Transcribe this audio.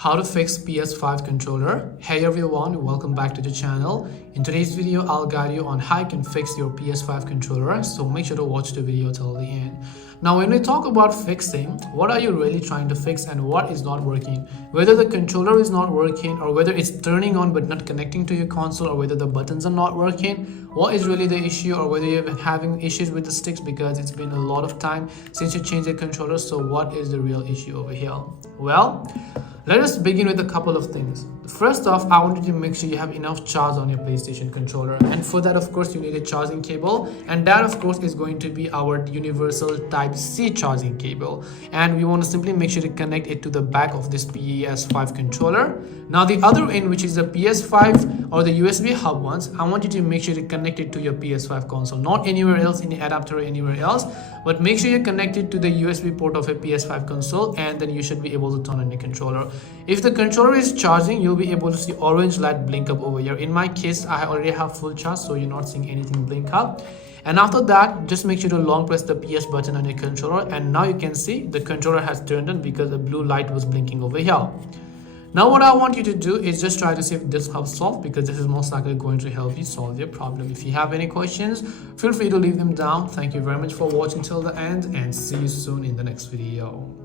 How to fix PS5 controller. Hey everyone, welcome back to the channel. In today's video, I'll guide you on how you can fix your PS5 controller, so make sure to watch the video till the end. Now, when we talk about fixing, what are you really trying to fix and what is not working? Whether the controller is not working or whether it's turning on but not connecting to your console, or whether the buttons are not working, what is really the issue, or whether you've been having issues with the sticks because it's been a lot of time since you changed the controller. So what is the real issue over here? Well, let us begin with a couple of things. First off, I want you to make sure you have enough charge on your PlayStation controller, and for that of course you need a charging cable, and that of course is going to be our universal Type-C charging cable, and we want to simply make sure to connect it to the back of this PS5 controller. Now the other end, which is the PS5 or the USB hub ones, I want you to make sure to connect it to your PS5 console, not anywhere else in the adapter or anywhere else, but make sure you connect it to the USB port of a PS5 console, and then you should be able to turn on your controller. If the controller is charging, you'll be able to see orange light blink up over here. In my case, I already have full charge, so you're not seeing anything blink up. And after that, just make sure to long press the PS button on your controller, and now you can see the controller has turned on because the blue light was blinking over here. Now what I want you to do is just try to see if this helps solve, because this is most likely going to help you solve your problem. If you have any questions, feel free to leave them down. Thank you very much for watching till the end, and see you soon in the next video.